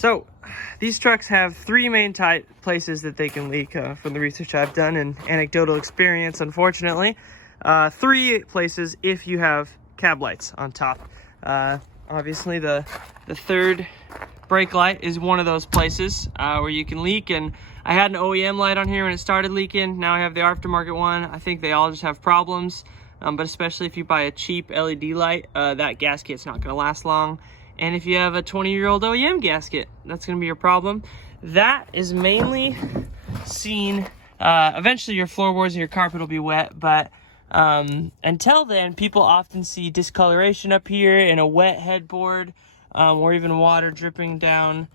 So these trucks have three main places that they can leak from the research I've done and anecdotal experience, unfortunately. Three places if you have cab lights on top. Obviously the third brake light is one of those places where you can leak, and I had an OEM light on here when it started leaking. Now I have the aftermarket one. I think they all just have problems, but especially if you buy a cheap LED light, that gasket's not gonna last long. And if you have a 20-year-old OEM gasket, that's gonna be your problem. That is mainly seen, eventually your floorboards and your carpet will be wet, but until then, people often see discoloration up here and a wet headboard, or even water dripping down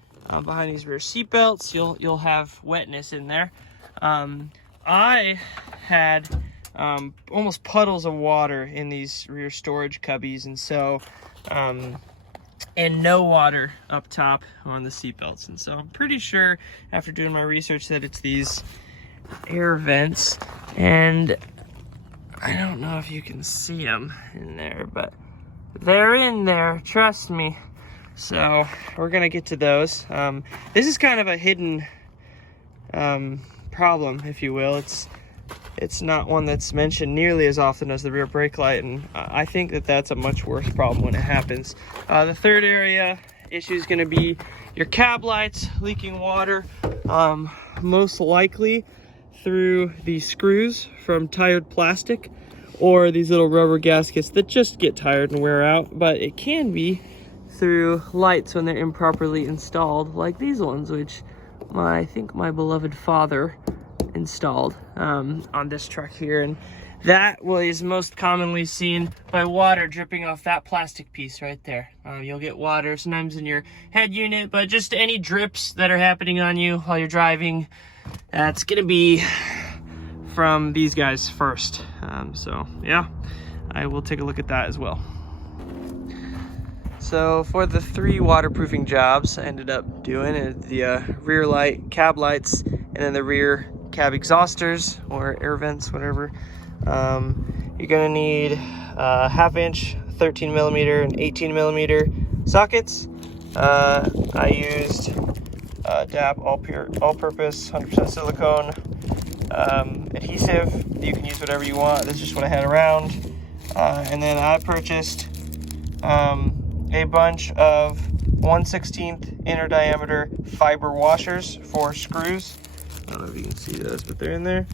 behind these rear seat belts. You'll have wetness in there. I had almost puddles of water in these rear storage cubbies, and so and no water up top on the seat belts. And so I'm pretty sure after doing my research that it's these air vents, and I don't know if you can see them in there, but they're in there, trust me. So we're gonna get to those. This is kind of a hidden problem, if you will. It's not one that's mentioned nearly as often as the rear brake light, and I think that that's a much worse problem when it happens. The third area issue is gonna be your cab lights leaking water, most likely through the screws from tired plastic or these little rubber gaskets that just get tired and wear out, but it can be through lights when they're improperly installed, like these ones, which I think my beloved father installed on this truck here. And that is most commonly seen by water dripping off that plastic piece right there. You'll get water sometimes in your head unit, but just any drips that are happening on you while you're driving, that's gonna be from these guys first. So yeah, I will take a look at that as well. So for the three waterproofing jobs I ended up doing, the rear light, cab lights, and then the rear cab exhausters or air vents, whatever. You're gonna need half-inch, 13mm, and 18mm sockets. I used DAP all-purpose 100% silicone adhesive. You can use whatever you want. This is just what I had around. And then I purchased a bunch of 1/16 inner diameter fiber washers for screws. I don't know if you can see those, but they're in there.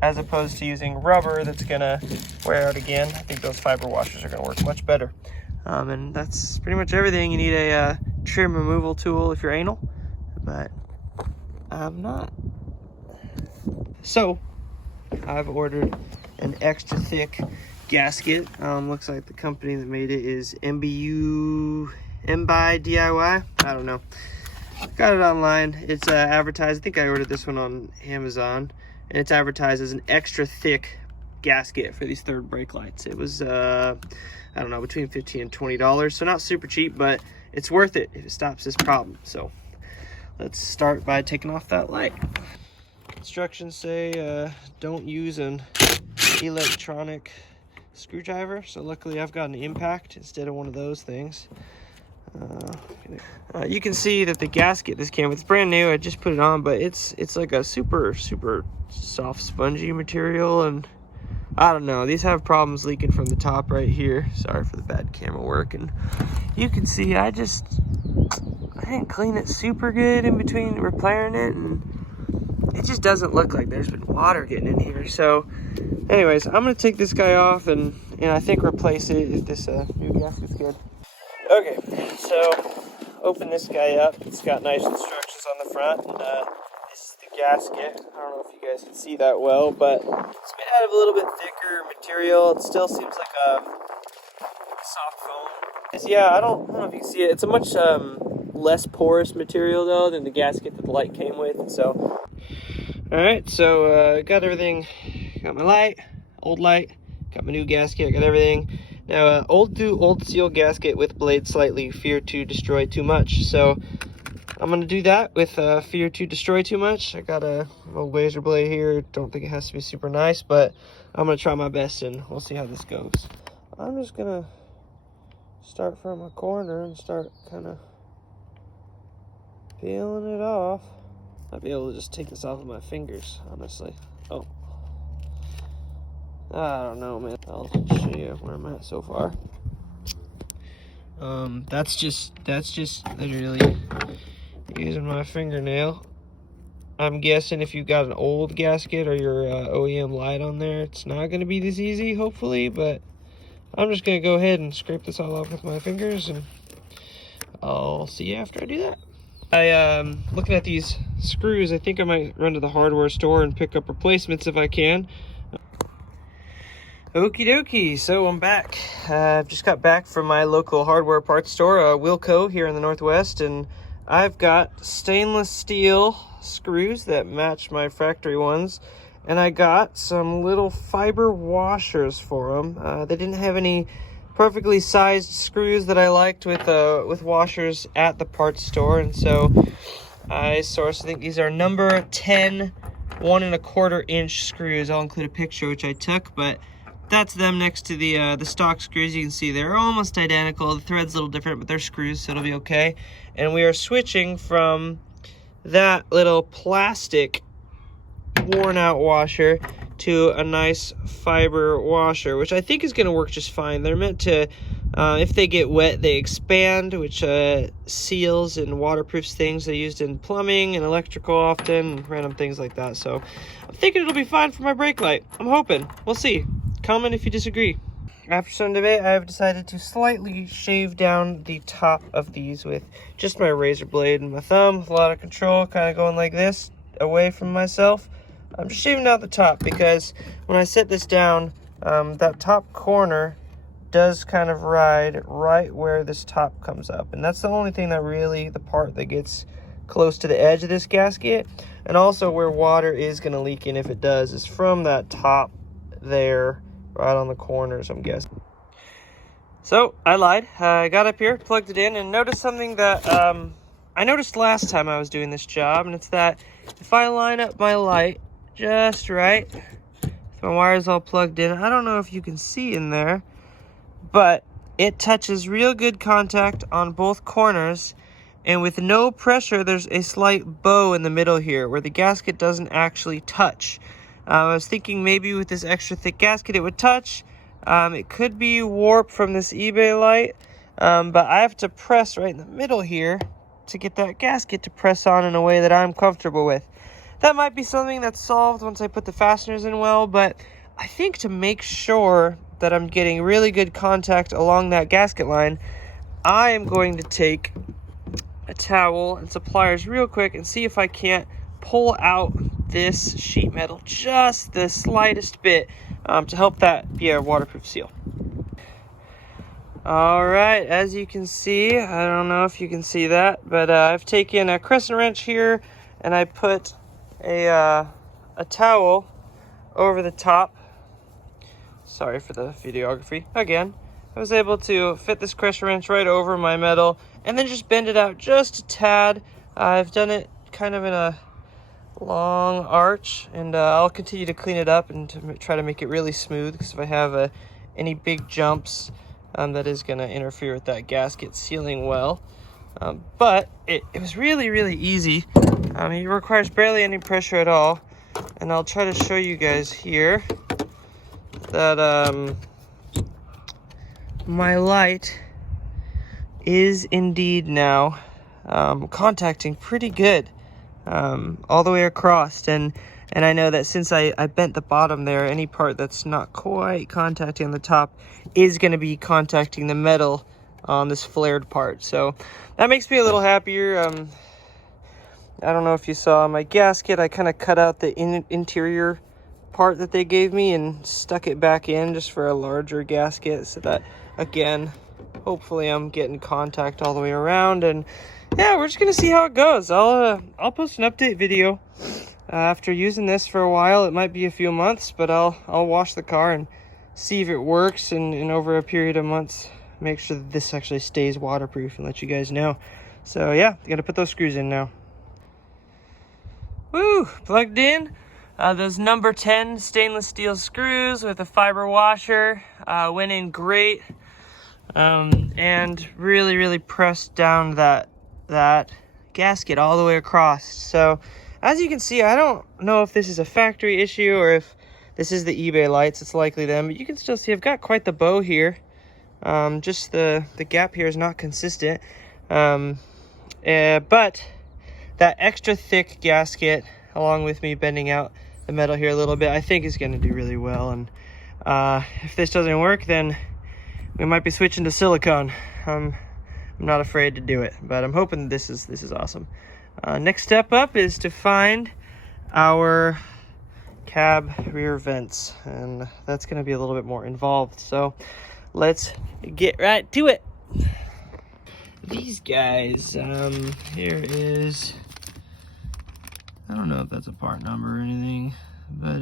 As opposed to using rubber that's gonna wear out again. I think those fiber washers are gonna work much better. And that's pretty much everything. You need a trim removal tool if you're anal, but I'm not. So I've ordered an extra thick gasket. Looks like the company that made it is MBY DIY. I don't know. Got it online. It's advertised. I think I ordered this one on Amazon, and it's advertised as an extra thick gasket for these third brake lights. It was I don't know, between $15 and $20, so not super cheap, but it's worth it if it stops this problem. So let's start by taking off that light. Instructions say don't use an electronic screwdriver, so luckily I've got an impact instead of one of those things. You can see that the gasket this came with, it's brand new. I just put it on, but it's like a super soft spongy material, and I don't know, these have problems leaking from the top right here. Sorry for the bad camera work. And you can see I didn't clean it super good in between repairing it, and it just doesn't look like there's been water getting in here. So anyways, I'm gonna take this guy off and I think replace it if this new gasket's good. Okay, so open this guy up. It's got nice instructions on the front. This is the gasket. I don't know if you guys can see that well, but it's made out of a little bit thicker material. It still seems like a soft foam. Yeah, I don't know if you can see it. It's a much less porous material though than the gasket that the light came with. And so, all right, so got everything. Got my light, old light. Got my new gasket. Got everything. Now, old seal gasket with blade slightly, fear to destroy too much. So I'm gonna do that with fear to destroy too much. I got a little razor blade here. Don't think it has to be super nice, but I'm gonna try my best and we'll see how this goes. I'm just gonna start from a corner and start kind of Peeling it off. I'll be able to just take this off with my fingers, honestly. Oh. I don't know, man. I'll show you where I'm at so far. That's just literally using my fingernail. I'm guessing if you've got an old gasket or your OEM light on there, it's not going to be this easy, hopefully, but I'm just going to go ahead and scrape this all off with my fingers, and I'll see you after I do that. Looking at these screws, I think I might run to the hardware store and pick up replacements if I can. Okie dokie, so I'm back. I've just got back from my local hardware parts store, Wilco, here in the Northwest, and I've got stainless steel screws that match my factory ones, and I got some little fiber washers for them. They didn't have any perfectly sized screws that I liked with washers at the parts store, and so I sourced, I think these are number 10 1¼ inch screws. I'll include a picture which I took, but that's them next to the stock screws. You can see they're almost identical. The thread's a little different, but they're screws, so it'll be okay. And we are switching from that little plastic worn out washer to a nice fiber washer, which I think is going to work just fine. They're meant to, if they get wet, they expand, which seals and waterproofs things. They're used in plumbing and electrical often, and random things like that. So I'm thinking it'll be fine for my brake light. I'm hoping. We'll see. Comment if you disagree. After some debate, I have decided to slightly shave down the top of these with just my razor blade and my thumb, with a lot of control, kind of going like this, away from myself. I'm just shaving out the top because when I set this down, that top corner does kind of ride right where this top comes up. And that's the only thing that really, the part that gets close to the edge of this gasket. And also where water is going to leak in if it does is from that top there, right on the corners, I'm guessing. So I lied. I got up here, plugged it in, and noticed something that I noticed last time I was doing this job, and it's that if I line up my light just right, if my wire's all plugged in, I don't know if you can see in there, but it touches real good contact on both corners, and with no pressure, there's a slight bow in the middle here where the gasket doesn't actually touch. I was thinking maybe with this extra thick gasket it would touch. It could be warp from this eBay light, but I have to press right in the middle here to get that gasket to press on in a way that I'm comfortable with. That might be something that's solved once I put the fasteners in well, but I think to make sure that I'm getting really good contact along that gasket line, I am going to take a towel and some pliers real quick and see if I can't pull out this sheet metal just the slightest bit to help that be a waterproof seal. All right, as you can see, I don't know if you can see that, but I've taken a crescent wrench here and I put a towel over the top. Sorry for the videography. Again, I was able to fit this crescent wrench right over my metal and then just bend it out just a tad. I've done it kind of in a long arch, and I'll continue to clean it up and to try to make it really smooth, because if I have any big jumps, that is going to interfere with that gasket sealing well. But it was really easy. It requires barely any pressure at all, and I'll try to show you guys here that my light is indeed now contacting pretty good all the way across, and I know that since I bent the bottom there, any part that's not quite contacting on the top is going to be contacting the metal on this flared part, so that makes me a little happier. I don't know if you saw my gasket, I kind of cut out the interior part that they gave me and stuck it back in just for a larger gasket, so that again, hopefully I'm getting contact all the way around. And yeah, we're just gonna see how it goes. I'll post an update video after using this for a while. It might be a few months, but I'll wash the car and see if it works, and over a period of months make sure that this actually stays waterproof and let you guys know. So yeah, gotta put those screws in now. Woo, plugged in. Those number 10 stainless steel screws with a fiber washer went in great, and really pressed down that gasket all the way across. So as you can see, I don't know if this is a factory issue or if this is the eBay lights. It's likely them, but you can still see I've got quite the bow here. Just the gap here is not consistent. But that extra thick gasket, along with me bending out the metal here a little bit, I think is going to do really well. And if this doesn't work, then we might be switching to silicone. I'm not afraid to do it, but I'm hoping this is awesome. Next step up is to find our cab rear vents, and that's going to be a little bit more involved. So let's get right to it. These guys, here is, I don't know if that's a part number or anything, but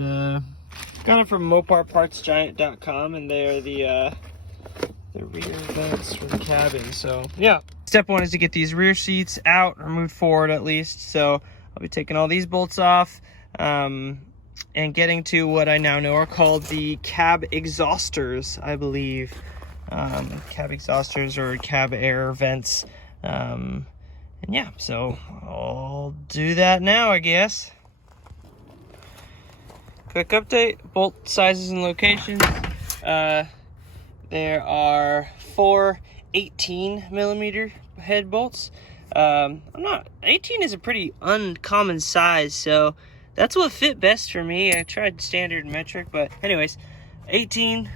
got it from moparpartsgiant.com, and they are the rear vents for the cabin. So yeah, step one is to get these rear seats out or moved forward at least. So I'll be taking all these bolts off and getting to what I now know are called the cab exhausters, I believe. Cab exhausters or cab air vents. And yeah, so I'll do that now, I guess. Quick update, bolt sizes and locations. There are 4 18mm head bolts. 18 is a pretty uncommon size, so that's what fit best for me. I tried standard metric, but anyways, 18,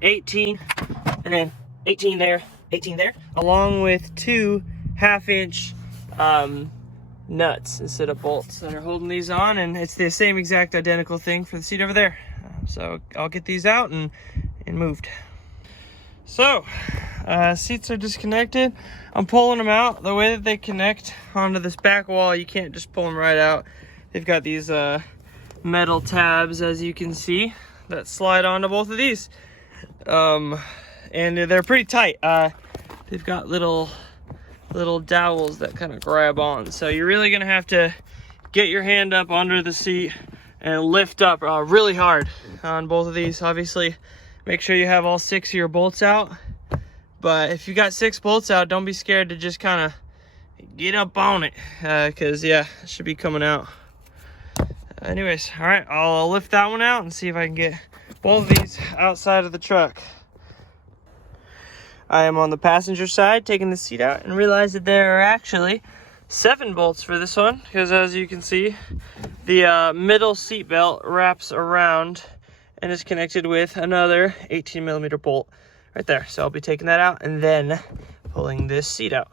and then 18 there, 18 there, along with 2 half-inch nuts instead of bolts that are holding these on, and it's the same exact identical thing for the seat over there. So I'll get these out and moved. So seats are disconnected. I'm pulling them out. The way that they connect onto this back wall, you can't just pull them right out. They've got these metal tabs, as you can see, that slide onto both of these. And they're pretty tight. They've got little dowels that kind of grab on. So you're really gonna have to get your hand up under the seat and lift up really hard on both of these. Obviously, make sure you have all 6 of your bolts out. But if you got 6 bolts out, don't be scared to just kind of get up on it, because yeah, it should be coming out. Anyways, all right, I'll lift that one out and see if I can get both of these outside of the truck. I am on the passenger side taking the seat out and realized that there are actually 7 bolts for this one, because as you can see, the middle seat belt wraps around and is connected with another 18mm bolt right there. So I'll be taking that out and then pulling this seat out.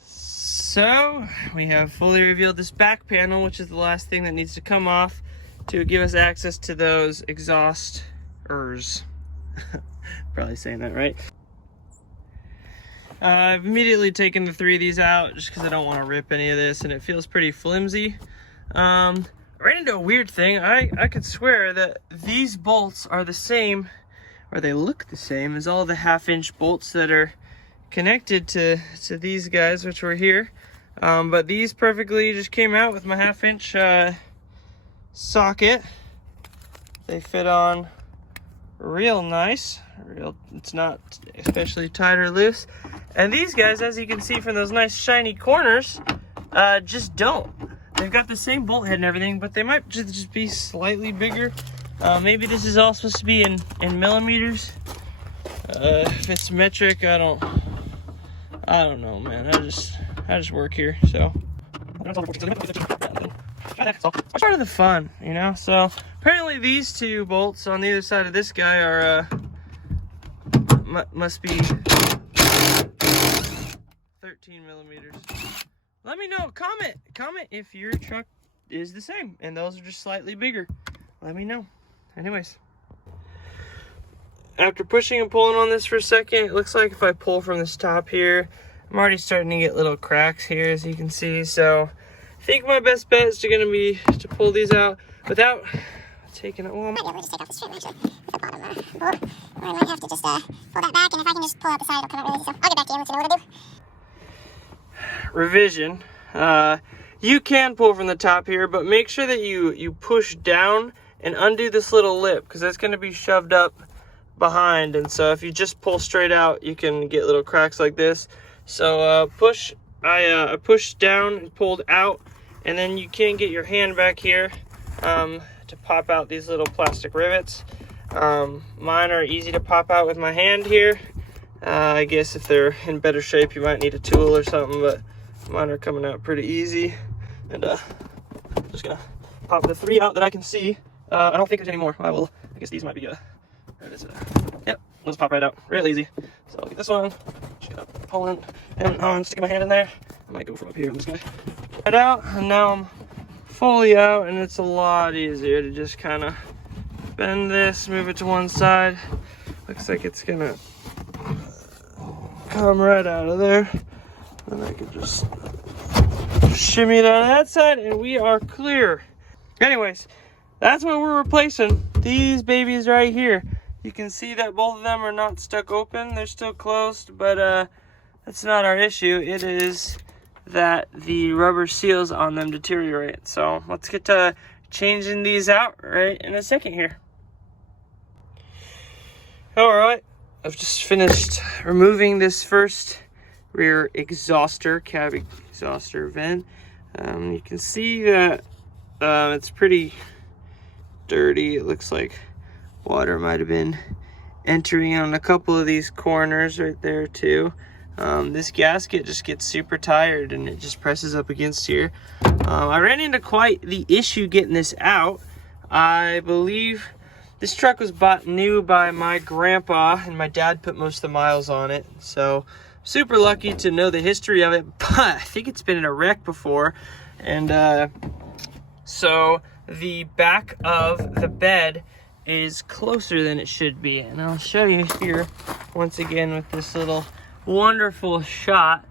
So we have fully revealed this back panel, which is the last thing that needs to come off to give us access to those exhausters. Probably saying that right. I've immediately taken the 3 of these out just because I don't want to rip any of this, and it feels pretty flimsy. I ran into a weird thing. I could swear that these bolts are the same, or they look the same as all the half-inch bolts that are connected to these guys, which were here. But these perfectly just came out with my half-inch socket. They fit on real nice. It's not especially tight or loose. And these guys, as you can see from those nice shiny corners, just don't. They've got the same bolt head and everything, but they might just be slightly bigger. Maybe this is all supposed to be in millimeters. If it's metric, I don't know, man. I just work here, so that's part of the fun, you know. So apparently these 2 bolts on the other side of this guy are must be 13mm. Let me know. Comment if your truck is the same and those are just slightly bigger. Let me know. Anyways, after pushing and pulling on this for a second, it looks like if I pull from this top here, I'm already starting to get little cracks here, as you can see. So I think my best bet is going to be to pull these out without taking it. Well, I might be able to just take off the string actually, the bottom or I might have to just pull that back, and if I can just pull out the side, it'll come out really easy. So I'll get back to you and let you know what to do. Revision. You can pull from the top here, but make sure that you push down and undo this little lip, because that's going to be shoved up behind, and so if you just pull straight out, you can get little cracks like this. So push I pushed down and pulled out, and then you can get your hand back here to pop out these little plastic rivets. Mine are easy to pop out with my hand here. I guess if they're in better shape, you might need a tool or something, but mine are coming out pretty easy. And just gonna pop the 3 out that I can see. I don't think there's any more. I guess these might be there it is. Yep, let's pop right out, real easy. So I'll get this one, just gonna pull in and on, sticking my hand in there. I might go from up here on this guy. Right out, and now I'm fully out, and it's a lot easier to just kind of bend this, move it to one side. Looks like it's gonna come right out of there. And I can just shimmy it out of that side, and we are clear. Anyways, that's what we're replacing. These babies right here. You can see that both of them are not stuck open. They're still closed, but that's not our issue. It is that the rubber seals on them deteriorate. So let's get to changing these out right in a second here. All right, I've just finished removing this first rear exhauster, cab exhauster vent. You can see that it's pretty dirty. It looks like water might have been entering on a couple of these corners right there too. This gasket just gets super tired and it just presses up against here. I ran into quite the issue getting this out. I believe this truck was bought new by my grandpa, and my dad put most of the miles on it. So super lucky to know the history of it, but I think it's been in a wreck before. And so the back of the bed is closer than it should be. And I'll show you here once again with this little wonderful shot.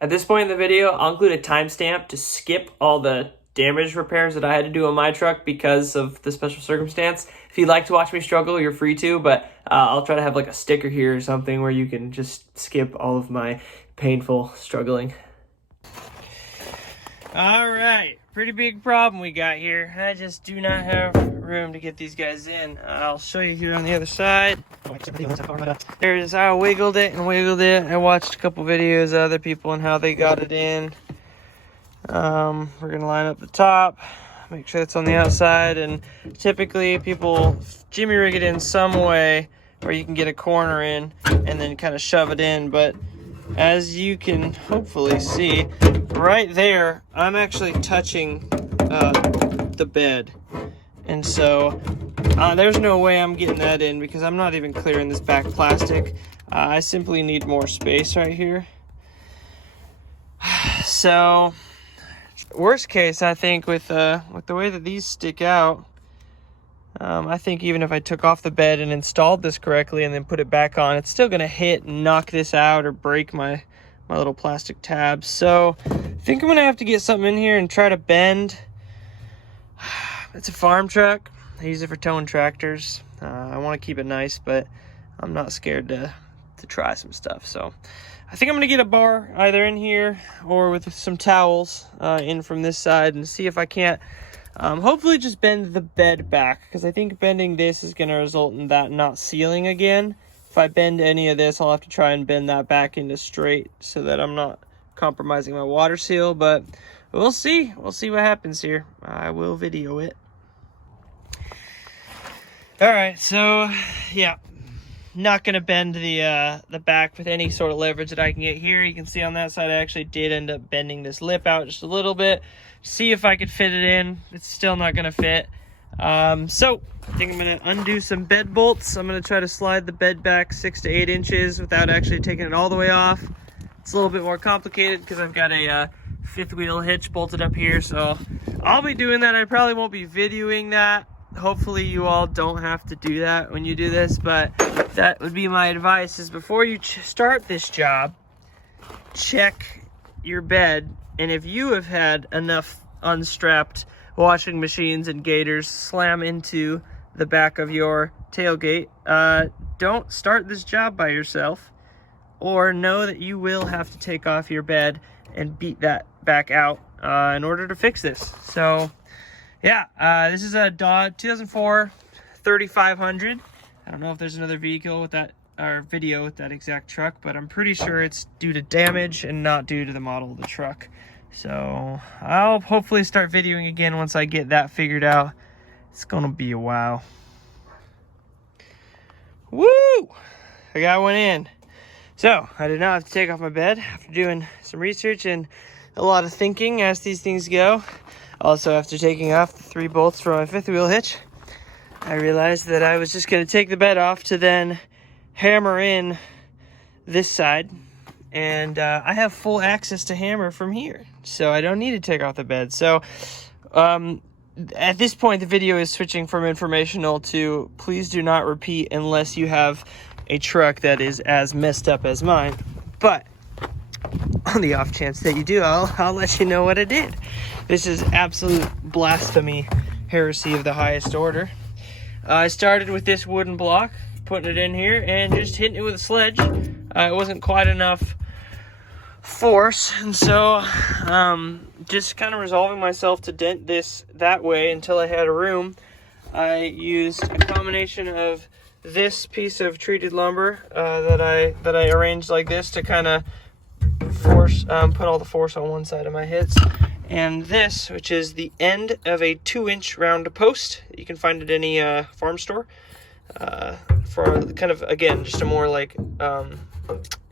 At this point in the video, I'll include a timestamp to skip all the damage repairs that I had to do on my truck because of the special circumstance. If you'd like to watch me struggle, you're free to, but I'll try to have like a sticker here or something where you can just skip all of my painful struggling. All right, pretty big problem we got here. I just do not have room to get these guys in. I'll show you here on the other side. There's how I wiggled it and wiggled it. I watched a couple videos of other people and how they got it in. We're gonna line up the top, make sure it's on the outside, and typically people jimmy rig it in some way where you can get a corner in and then kind of shove it in. But as you can hopefully see right there, I'm actually touching the bed, and so there's no way I'm getting that in because I'm not even clearing this back plastic. I simply need more space right here. So worst case, I think with the way that these stick out, I think even if I took off the bed and installed this correctly and then put it back on, it's still gonna hit and knock this out or break my little plastic tabs. So I think I'm gonna have to get something in here and try to bend. It's a farm truck. I use it for towing tractors. I want to keep it nice, but I'm not scared to try some stuff. So I think I'm gonna get a bar either in here or with some towels in from this side and see if I can't hopefully just bend the bed back, because I think bending this is gonna result in that not sealing again. If I bend any of this, I'll have to try and bend that back into straight so that I'm not compromising my water seal, but we'll see. We'll see what happens here. I will video it. All right, so yeah, not gonna bend the back with any sort of leverage that I can get here. You can see on that side I actually did end up bending this lip out just a little bit, see if I could fit it in. It's still not gonna fit. So I think I'm gonna undo some bed bolts. I'm gonna try to slide the bed back 6 to 8 inches without actually taking it all the way off. It's a little bit more complicated because I've got a fifth wheel hitch bolted up here, so I'll be doing that. I probably won't be videoing that. Hopefully you all don't have to do that when you do this, but that would be my advice, is before you start this job, check your bed. And if you have had enough unstrapped washing machines and gaiters slam into the back of your tailgate, don't start this job by yourself, or know that you will have to take off your bed and beat that back out in order to fix this. So yeah, this is a Dodge 2004 3500. I don't know if there's another vehicle with that or video with that exact truck, but I'm pretty sure it's due to damage and not due to the model of the truck. So I'll hopefully start videoing again once I get that figured out. It's gonna be a while. Woo! I got one in. So I did not have to take off my bed after doing some research and a lot of thinking as these things go. Also, after taking off the 3 bolts from my 5th wheel hitch, I realized that I was just gonna take the bed off to then hammer in this side. And I have full access to hammer from here, so I don't need to take off the bed. So at this point, the video is switching from informational to please do not repeat unless you have a truck that is as messed up as mine. But on the off chance that you do, I'll let you know what I did. This is absolute blasphemy, heresy of the highest order. I started with this wooden block, putting it in here and just hitting it with a sledge. It wasn't quite enough force, and so just kind of resolving myself to dent this that way until I had a room. I used a combination of this piece of treated lumber that I arranged like this to kind of force put all the force on one side of my hits, and this, which is the end of a 2-inch round post. You can find it at any farm store for kind of, again, just a more like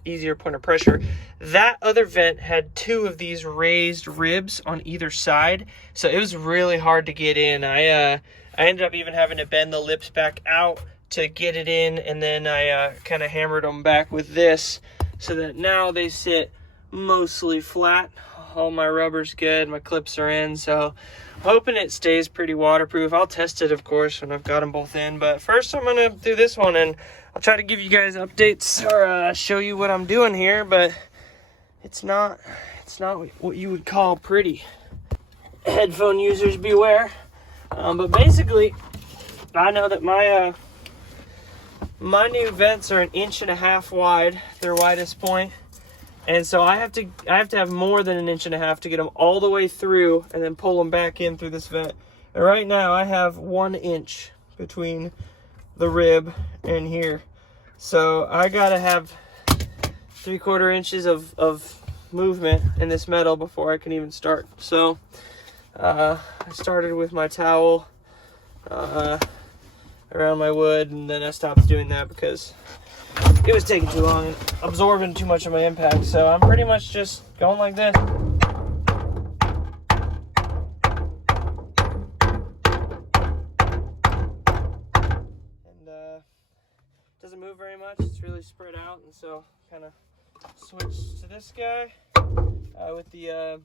easier point of pressure. That other vent had 2 of these raised ribs on either side, so it was really hard to get in. I ended up even having to bend the lips back out to get it in, and then I kind of hammered them back with this so that now they sit mostly flat. All my rubber's good, my clips are in, so hoping it stays pretty waterproof. I'll test it, of course, when I've got them both in, but first I'm gonna do this one, and I'll try to give you guys updates or show you what I'm doing here, but it's not what you would call pretty. Headphone users beware. But basically, I know that my new vents are 1.5 inches wide, their widest point. And so I have to have more than 1.5 inches to get them all the way through and then pull them back in through this vent. And right now I have 1 inch between the rib and here. So I gotta have 3/4 inches of movement in this metal before I can even start. So I started with my towel around my wood, and then I stopped doing that because it was taking too long and absorbing too much of my impact. So I'm pretty much just going like this. And doesn't move very much. It's really spread out, and so kind of switch to this guy with the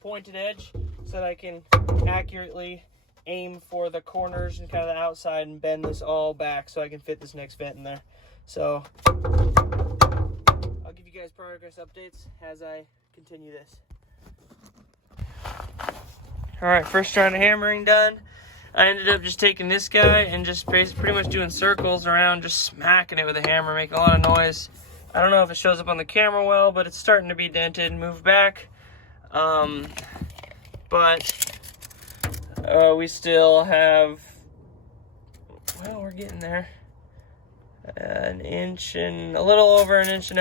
pointed edge so that I can accurately aim for the corners and kind of the outside and bend this all back so I can fit this next vent in there. So I'll give you guys progress updates as I continue this. All right, first round of hammering done. I ended up just taking this guy and just pretty much doing circles around, just smacking it with a hammer, making a lot of noise. I don't know if it shows up on the camera well, but it's starting to be dented and moved back. But we still have, well, we're getting there. 1 inch and a little over 1.5 inches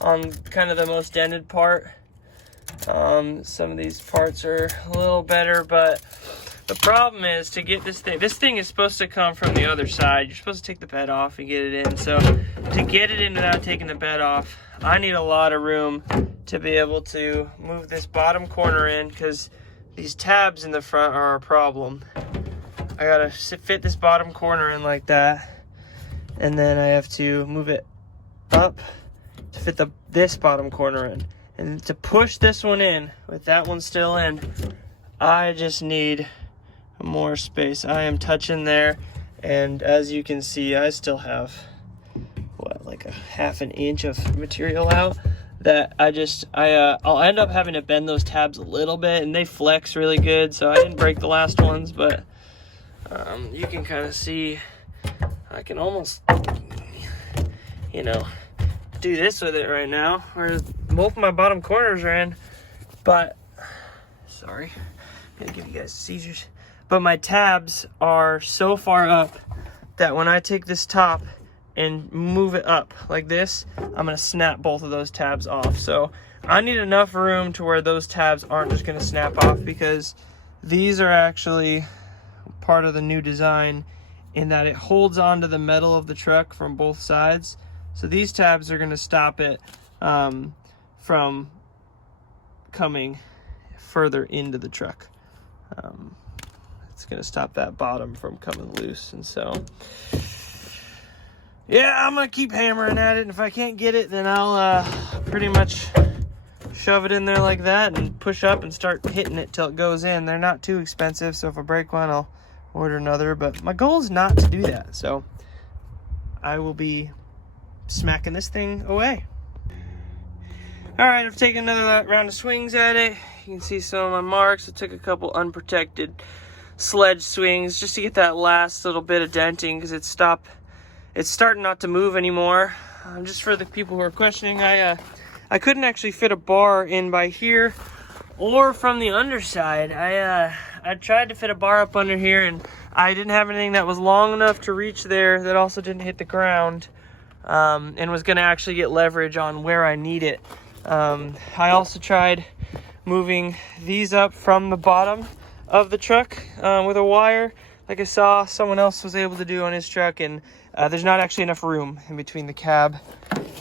on kind of the most dented part. Some of these parts are a little better, but the problem is to get this thing is supposed to come from the other side. You're supposed to take the bed off and get it in. So to get it in without taking the bed off, I need a lot of room to be able to move this bottom corner in, because these tabs in the front are a problem. I gotta fit this bottom corner in like that, and then I have to move it up to fit this bottom corner in. And to push this one in with that one still in, I just need more space. I am touching there, and as you can see, I still have what, like a 1/2 inch of material out that I'll end up having to bend those tabs a little bit, and they flex really good, so I didn't break the last ones, but you can kind of see I can almost, you know, do this with it right now, where both my bottom corners are in, but sorry, I'm gonna give you guys seizures. But my tabs are so far up that when I take this top and move it up like this, I'm gonna snap both of those tabs off. So I need enough room to where those tabs aren't just gonna snap off, because these are actually part of the new design in that it holds onto the metal of the truck from both sides. So these tabs are gonna stop it from coming further into the truck. It's gonna stop that bottom from coming loose. And so, yeah, I'm gonna keep hammering at it, and if I can't get it, then I'll pretty much shove it in there like that and push up and start hitting it till it goes in. They're not too expensive, so if I break one, I'll order another, but my goal is not to do that. So I will be smacking this thing away. All right, I've taken another round of swings at it. You can see some of my marks. I took a couple unprotected sledge swings just to get that last little bit of denting, because it's starting not to move anymore. Just for the people who are questioning, I couldn't actually fit a bar in by here or from the underside. I tried to fit a bar up under here, and I didn't have anything that was long enough to reach there that also didn't hit the ground, and was gonna actually get leverage on where I need it. I also tried moving these up from the bottom of the truck with a wire, like I saw someone else was able to do on his truck, and there's not actually enough room in between the cab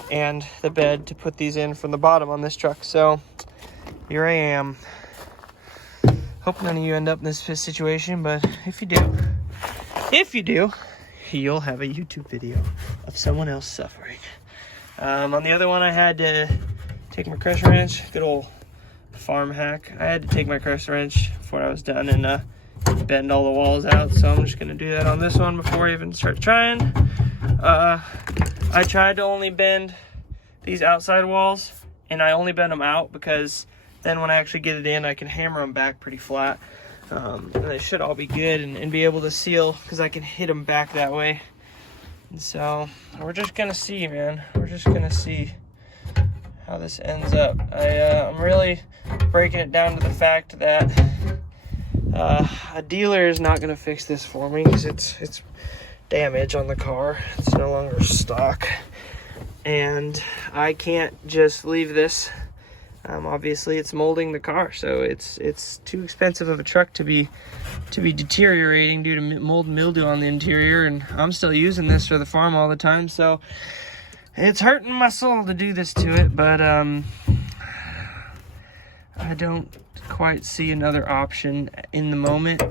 and the bed to put these in from the bottom on this truck. So here I am. Hope none of you end up in this situation, but if you do, you'll have a YouTube video of someone else suffering. On the other one, I had to take my crescent wrench, good old farm hack. I had to take my crescent wrench before I was done and bend all the walls out, so I'm just gonna do that on this one before I even start trying. I tried to only bend these outside walls, and I only bend them out because then when I actually get it in, I can hammer them back pretty flat. And they should all be good and be able to seal, because I can hit them back that way. And so we're just gonna see, man. We're just gonna see how this ends up. I'm really breaking it down to the fact that a dealer is not gonna fix this for me, because it's damage on the car. It's no longer stock, and I can't just leave this. Obviously it's molding the car, so it's too expensive of a truck to be deteriorating due to mold and mildew on the interior, and I'm still using this for the farm all the time, so it's hurting my soul to do this to it. But I don't quite see another option in the moment,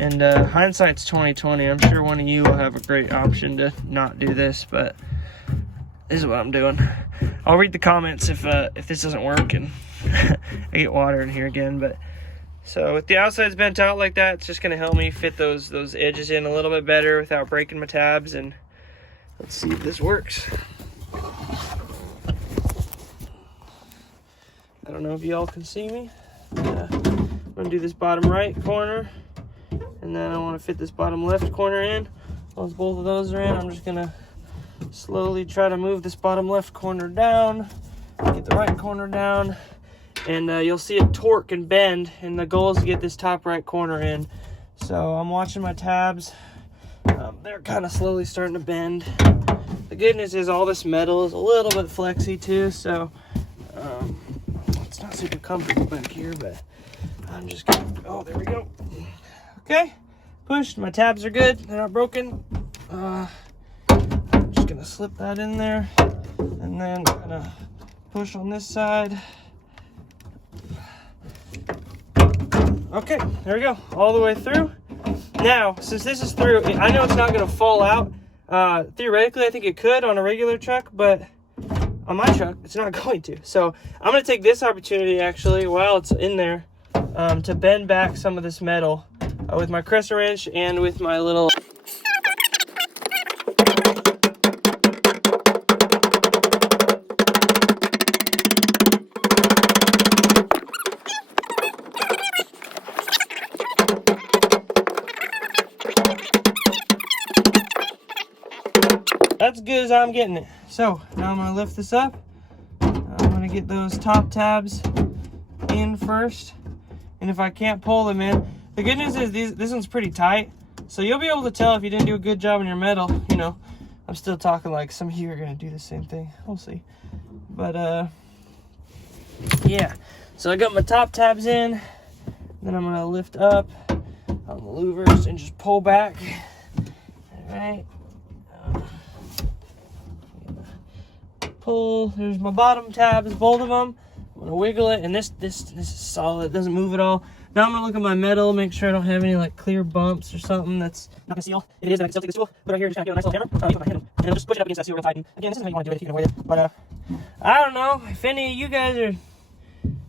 and hindsight's 20/20. I'm sure one of you will have a great option to not do this, but this is what I'm doing. I'll read the comments if this doesn't work and I get water in here again. But so with the outsides bent out like that, it's just gonna help me fit those edges in a little bit better without breaking my tabs. And let's see if this works. I don't know if y'all can see me. I'm gonna do this bottom right corner, and then I want to fit this bottom left corner in. Once both of those are in, I'm just gonna slowly try to move this bottom left corner down, get the right corner down, and you'll see it torque and bend, and the goal is to get this top right corner in. So I'm watching my tabs. They're kind of slowly starting to bend. The good news is all this metal is a little bit flexy too, so it's not super comfortable back here, but I'm just gonna, oh, there we go. Okay, pushed. My tabs are good, they're not broken. Just gonna slip that in there, and then I'm gonna push on this side. Okay, there we go, all the way through. Now, since this is through, I know it's not gonna fall out. Theoretically, I think it could on a regular truck, but on my truck, it's not going to. So I'm gonna take this opportunity, actually, while it's in there, to bend back some of this metal with my crescent wrench and with my little that's good as I'm getting it. So now I'm gonna lift this up. I'm gonna get those top tabs in first, and if I can't pull them in, the good news is this one's pretty tight, so you'll be able to tell if you didn't do a good job on your metal, you know, I'm still talking like some of you are gonna do the same thing. We'll see. But yeah. So I got my top tabs in. Then I'm gonna lift up on the louvers and just pull back. All right. Pull. There's my bottom tabs, both of them. I'm gonna wiggle it, and this is solid. It doesn't move at all. Now I'm gonna look at my metal, make sure I don't have any like clear bumps or something that's not gonna seal. If it is, then I can still take this tool, put it right here, just kind of give it a nice little hammer. Use my hand, and it'll just push it up against that seal real tight. And again, this is how you want to do it if you can avoid it. But I don't know if any of you guys are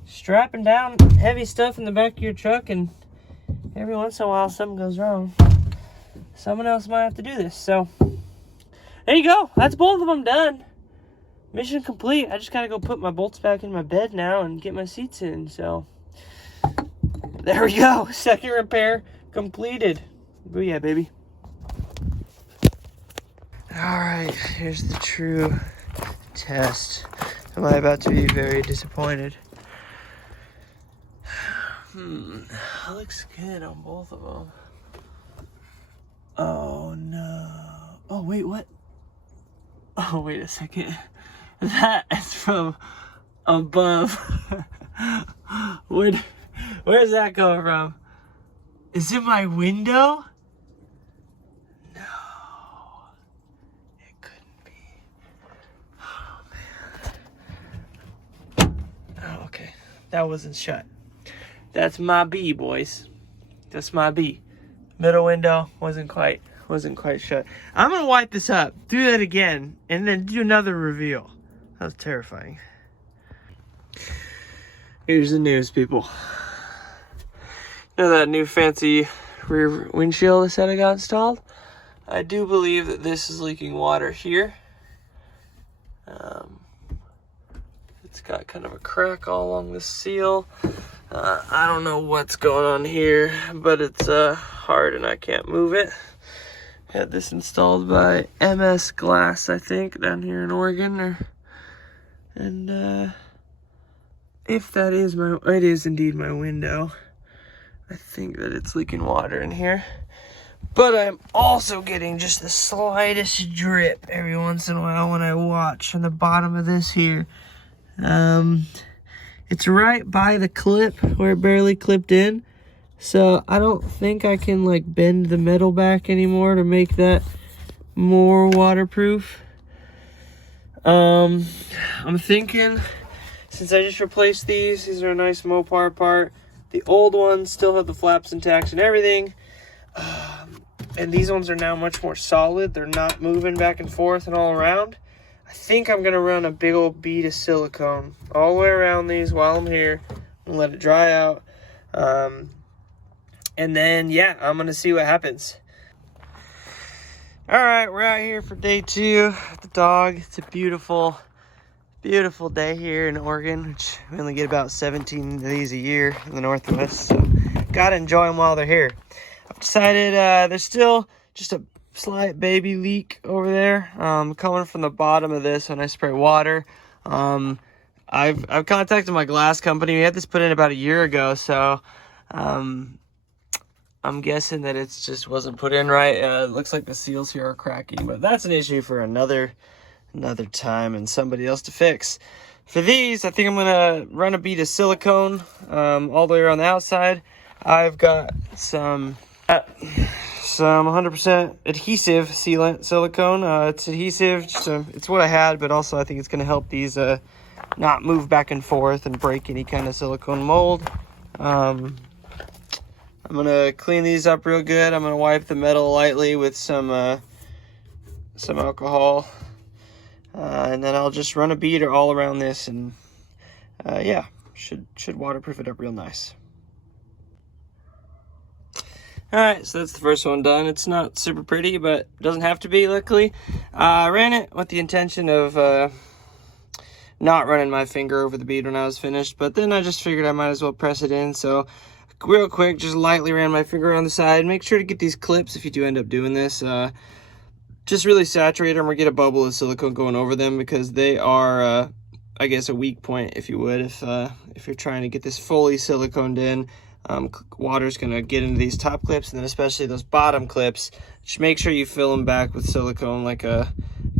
strapping down heavy stuff in the back of your truck, and every once in a while something goes wrong. Someone else might have to do this. So there you go. That's both of them done. Mission complete. I just gotta go put my bolts back in my bed now and get my seats in. So there we go. Second repair completed. Booyah, baby. All right, here's the true test. Am I about to be very disappointed? Looks good on both of them. Oh no. Oh wait, what? Oh, wait a second. That is from above. Where's that coming from? Is it my window? No. It couldn't be. Oh, man. Oh, okay. That wasn't shut. That's my B, boys. That's my B. Middle window wasn't quite shut. I'm gonna wipe this up, do that again, and then do another reveal. That was terrifying. Here's the news, people. You know that new fancy rear windshield I said I got installed? I do believe that this is leaking water here. It's got kind of a crack all along the seal. I don't know what's going on here, but it's hard and I can't move it. Had this installed by MS Glass, I think, down here in Oregon. And if that is it is indeed my window. I think that it's leaking water in here. But I'm also getting just the slightest drip every once in a while when I watch on the bottom of this here. It's right by the clip where it barely clipped in. So I don't think I can like bend the metal back anymore to make that more waterproof. I'm thinking, since I just replaced these are a nice Mopar part. The old ones still have the flaps intact and everything. And these ones are now much more solid. They're not moving back and forth and all around. I think I'm gonna run a big old bead of silicone all the way around these while I'm here and let it dry out. And then, yeah, I'm gonna see what happens. All right, we're out here for day 2 with the dog. It's a beautiful, beautiful day here in Oregon, which we only get about 17 of these a year in the Northwest. So gotta enjoy them while they're here. I've decided there's still just a slight baby leak over there coming from the bottom of this when I spray water. I've contacted my glass company. We had this put in about a year ago, so I'm guessing that it just wasn't put in right. It looks like the seals here are cracking, but that's an issue for another time and somebody else to fix. For these, I think I'm gonna run a bead of silicone all the way around the outside. I've got some 100% adhesive sealant silicone. It's adhesive, it's what I had, but also I think it's gonna help these not move back and forth and break any kind of silicone mold. I'm gonna clean these up real good. I'm gonna wipe the metal lightly with some alcohol, and then I'll just run a beater all around this, and yeah, should waterproof it up real nice. All right, so that's the first one done. It's not super pretty, but it doesn't have to be, luckily. I ran it with the intention of not running my finger over the bead when I was finished, but then I just figured I might as well press it in. So real quick, just lightly ran my finger on the side. Make sure to get these clips if you do end up doing this. Just really saturate them or get a bubble of silicone going over them, because they are, I guess, a weak point, if you would, if you're trying to get this fully siliconed in. water's gonna get into these top clips, and then especially those bottom clips. Just make sure you fill them back with silicone, like a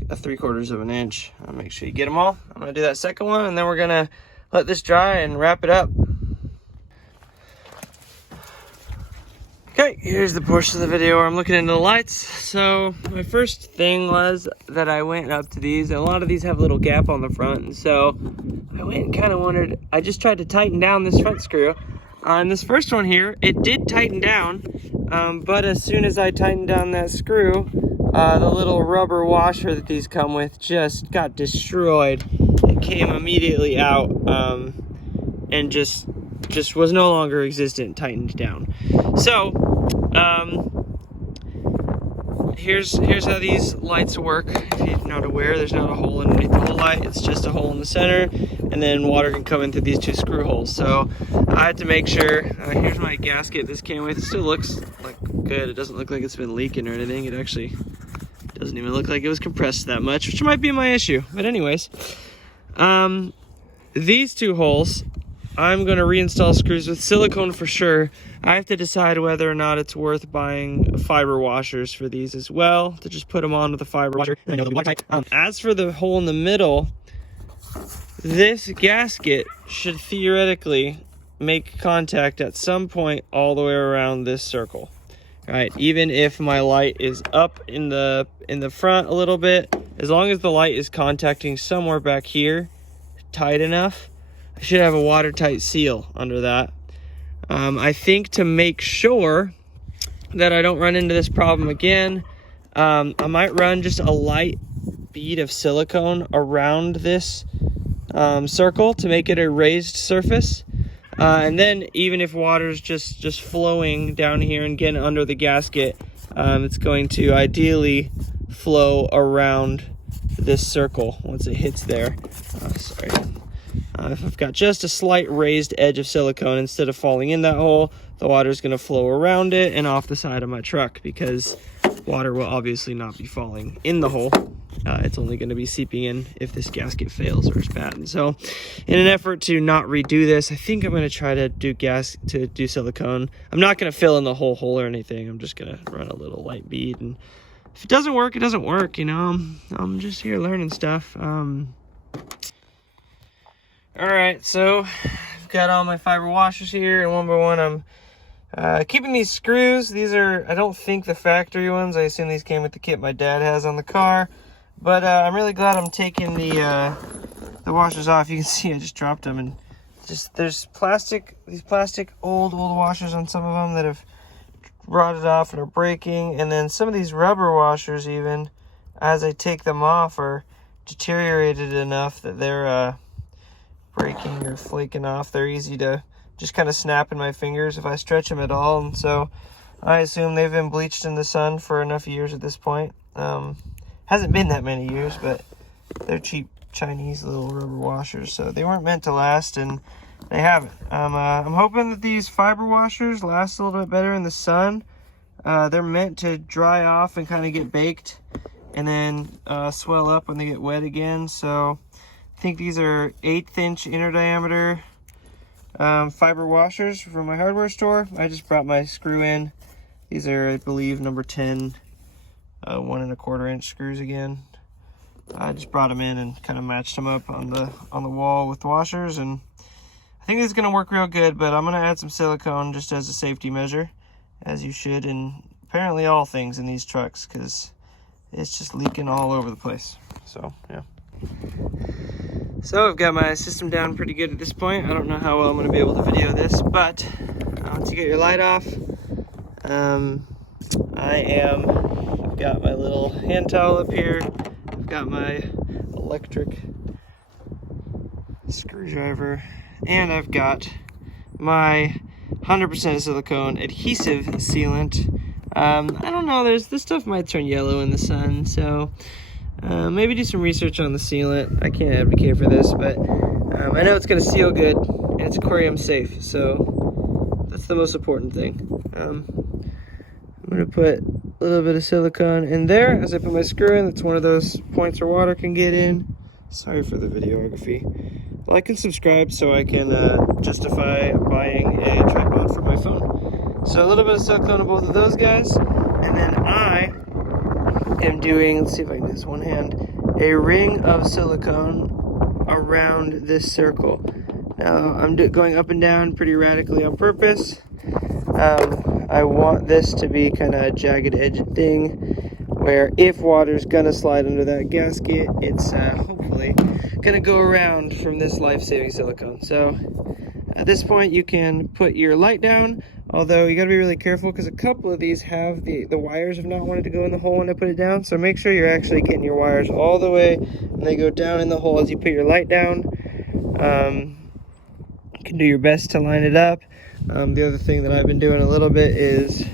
3/4 of an inch. Make sure you get them all. I'm gonna do that second one, and then we're gonna let this dry and wrap it up. Okay, here's the portion of the video where I'm looking into the lights. So my first thing was that I went up to these, and a lot of these have a little gap on the front, and so I went and kind of wondered, I just tried to tighten down this front screw. On this first one here, it did tighten down, but as soon as I tightened down that screw, the little rubber washer that these come with just got destroyed. It came immediately out, and just was no longer existent, tightened down. So here's how these lights work. If you're not aware, there's not a hole underneath the whole light, it's just a hole in the center, and then water can come in through these two screw holes. So I had to make sure, here's my gasket this came with. It still looks like good. It doesn't look like it's been leaking or anything. It actually doesn't even look like it was compressed that much, which might be my issue. But anyways, these two holes, I'm going to reinstall screws with silicone for sure. I have to decide whether or not it's worth buying fiber washers for these as well, to just put them on with a fiber washer. As for the hole in the middle, this gasket should theoretically make contact at some point all the way around this circle. Right, even if my light is up in the front a little bit, as long as the light is contacting somewhere back here tight enough, I should have a watertight seal under that. I think to make sure that I don't run into this problem again, I might run just a light bead of silicone around this circle to make it a raised surface. And then even if water's just flowing down here and getting under the gasket, it's going to ideally flow around this circle once it hits there. Sorry. If I've got just a slight raised edge of silicone, instead of falling in that hole, the water is going to flow around it and off the side of my truck, because water will obviously not be falling in the hole. It's only going to be seeping in if this gasket fails or is bad. And so in an effort to not redo this, I think I'm going to try to do silicone. I'm not going to fill in the whole hole or anything. I'm just going to run a little light bead, and if it doesn't work, it doesn't work, you know. I'm just here learning stuff. All right, so I've got all my fiber washers here, and one by one I'm keeping these screws. These are, I don't think, the factory ones. I assume these came with the kit my dad has on the car. But I'm really glad I'm taking the washers off. You can see I just dropped them, and there's these plastic old washers on some of them that have rotted off and are breaking. And then some of these rubber washers, even as I take them off, are deteriorated enough that they're breaking or flaking off. They're easy to just kind of snap in my fingers if I stretch them at all. And so I assume they've been bleached in the sun for enough years at this point. Hasn't been that many years, but they're cheap Chinese little rubber washers, so they weren't meant to last, and they haven't. I'm hoping that these fiber washers last a little bit better in the sun. They're meant to dry off and kind of get baked and then swell up when they get wet again. So I think these are 1/8 inch inner diameter fiber washers from my hardware store. I just brought my screw in. These are, I believe, number 10 1 1/4 inch screws again. I just brought them in and kind of matched them up on the wall with washers, and I think this is going to work real good. But I'm going to add some silicone just as a safety measure, as you should, and apparently all things in these trucks, because it's just leaking all over the place. So yeah. So I've got my system down pretty good at this point. I don't know how well I'm going to be able to video this, but once you get your light off, I've got my little hand towel up here. I've got my electric screwdriver, and I've got my 100% silicone adhesive sealant. I don't know, this stuff might turn yellow in the sun, so maybe do some research on the sealant. I can't advocate for this, but I know it's going to seal good, and it's aquarium safe, so that's the most important thing. I'm going to put a little bit of silicone in there as I put my screw in. That's one of those points where water can get in. Sorry for the videography. like and subscribe so I can justify buying a tripod for my phone. So a little bit of silicone on both of those guys, and then I am doing, let's see if I can do this one hand, a ring of silicone around this circle. Now I'm going up and down pretty radically on purpose. I want this to be kind of a jagged edge thing where if water's gonna slide under that gasket, it's hopefully gonna go around from this life-saving silicone. So at this point you can put your light down, although you gotta be really careful because a couple of these have the wires have not wanted to go in the hole when I put it down. So make sure you're actually getting your wires all the way and they go down in the hole as you put your light down. You can do your best to line it up. The other thing that I've been doing a little bit is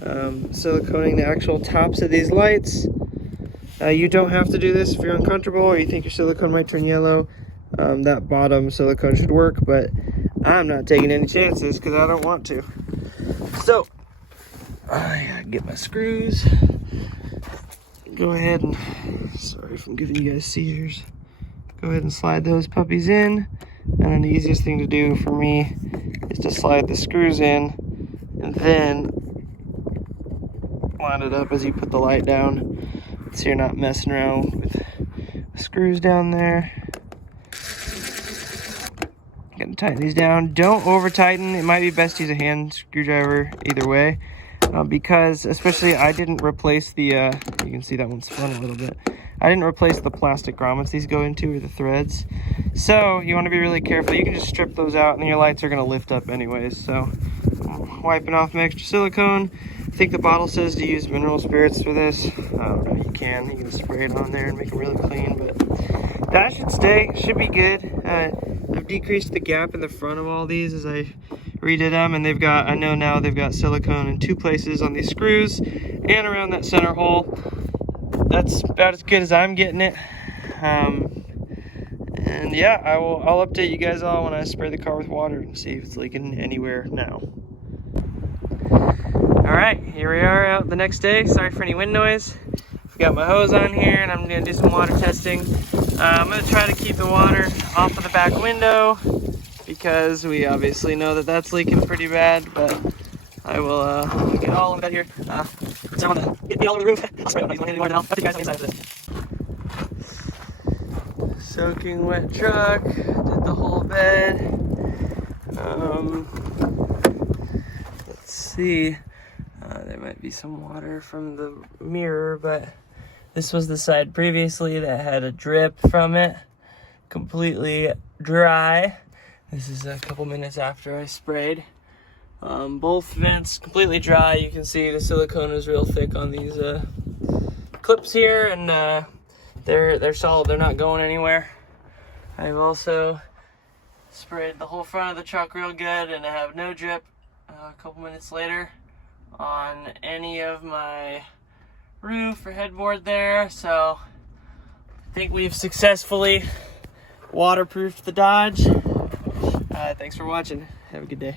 siliconing the actual tops of these lights. You don't have to do this if you're uncomfortable or you think your silicone might turn yellow. That bottom silicone should work, but I'm not taking any chances because I don't want to. So I gotta get my screws. Go ahead and, sorry if I'm giving you guys seizures. Go ahead and slide those puppies in. And then the easiest thing to do for me is to slide the screws in and then line it up as you put the light down so you're not messing around with the screws down there. Gonna tighten these down. Don't over tighten. It might be best to use a hand screwdriver either way, because especially I didn't replace the you can see that one spun a little bit. I didn't replace the plastic grommets these go into, or the threads, so you want to be really careful. You can just strip those out and your lights are going to lift up anyways. So wiping off my extra silicone. I think the bottle says to use mineral spirits for this. You can spray it on there and make it really clean, but that should stay, should be good. I've decreased the gap in the front of all these as I redid them, and they've got, I know now they've got silicone in 2 places on these screws and around that center hole. That's about as good as I'm getting it. And yeah, I'll update you guys all when I spray the car with water and see if it's leaking anywhere now. All right, here we are out the next day. Sorry for any wind noise. I've got my hose on here and I'm gonna do some water testing. I'm gonna try to keep the water off of the back window because we obviously know that that's leaking pretty bad, but I will get all of that here. So I'm gonna get me all over the roof. I'll spray it on anymore, and I'll put you guys on the inside of this. Soaking wet truck, did the whole bed. Let's see, there might be some water from the mirror, but this was the side previously that had a drip from it, completely dry. This is a couple minutes after I sprayed. Both vents completely dry. You can see the silicone is real thick on these clips here, and they're solid. They're not going anywhere. I've also sprayed the whole front of the truck real good, and I have no drip a couple minutes later on any of my roof or headboard there. So I think we've successfully waterproofed the Dodge. Thanks for watching. Have a good day.